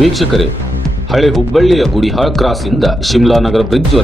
ವೀಕ್ಷಕರೇ ಹಳೆ ಹುಬ್ಬಳ್ಳಿಯ ಗುಡಿಹಾಳ್ ಕ್ರಾಸ್ ಇಂದ ಶಿಮ್ಲಾ ನಗರ ಬ್ರಿಡ್ಜ್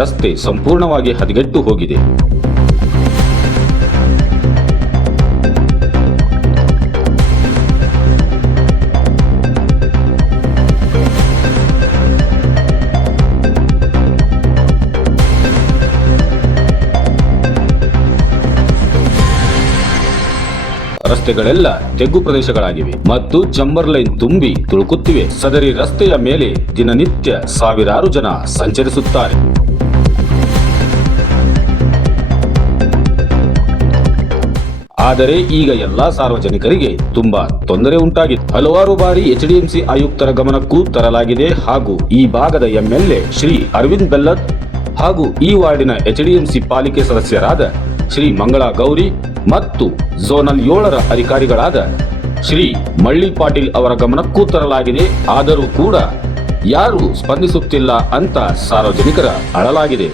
ರಸ್ತೆ ಸಂಪೂರ್ಣವಾಗಿ ಹದಗೆಟ್ಟು ಹೋಗಿದೆ. ರಸ್ತೆಗಳೆಲ್ಲ ತೆಗ್ಗು ಪ್ರದೇಶಗಳಾಗಿವೆ ಮತ್ತು ಚಂಬರ್ ಲೈನ್ ತುಂಬಿ ತುಳುಕುತ್ತಿವೆ. ಸದರಿ ರಸ್ತೆಯ ಮೇಲೆ ದಿನನಿತ್ಯ ಸಾವಿರಾರು ಜನ ಸಂಚರಿಸುತ್ತಾರೆ. ಆದರೆ ಈಗ ಎಲ್ಲಾ ಸಾರ್ವಜನಿಕರಿಗೆ ತುಂಬಾ ತೊಂದರೆ ಉಂಟಾಗಿತ್ತು ಹಲವಾರು ಬಾರಿ ಎಚ್ಡಿಎಂಸಿ ಆಯುಕ್ತರ ಗಮನಕ್ಕೂ ತರಲಾಗಿದೆ ಹಾಗೂ ಈ ಭಾಗದ ಎಂಎಲ್ಎ ಶ್ರೀ ಅರವಿಂದ್ ಬೆಲ್ಲತ್ ಹಾಗೂ ಈ ವಾರ್ಡಿನ ಎಚ್ಡಿಎಂಸಿ ಪಾಲಿಕೆ ಸದಸ್ಯರಾದ ಶ್ರೀ ಮಂಗಳಾ ಗೌರಿ ಮತ್ತು ಝೋನಲ್ ಏಳರ ಅಧಿಕಾರಿಗಳಾದ ಶ್ರೀ ಮಳ್ಳಿ ಪಾಟೀಲ್ ಅವರ ಗಮನಕ್ಕೂ ತರಲಾಗಿದೆ. ಆದರೂ ಕೂಡ ಯಾರು ಸ್ಪಂದಿಸುತ್ತಿಲ್ಲ ಅಂತ ಸಾರ್ವಜನಿಕರ ಅಳಲಾಗಿದೆ.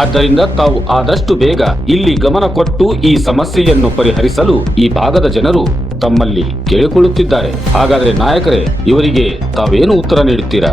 ಆದ್ದರಿಂದ ತಾವು ಆದಷ್ಟು ಬೇಗ ಇಲ್ಲಿ ಗಮನ ಕೊಟ್ಟು ಈ ಸಮಸ್ಯೆಯನ್ನು ಪರಿಹರಿಸಲು ಈ ಭಾಗದ ಜನರು ತಮ್ಮಲ್ಲಿ ಕೇಳಿಕೊಳ್ಳುತ್ತಿದ್ದಾರೆ. ಹಾಗಾದರೆ ನಾಯಕರೇ, ಇವರಿಗೆ ತಾವೇನು ಉತ್ತರ ನೀಡುತ್ತೀರಾ?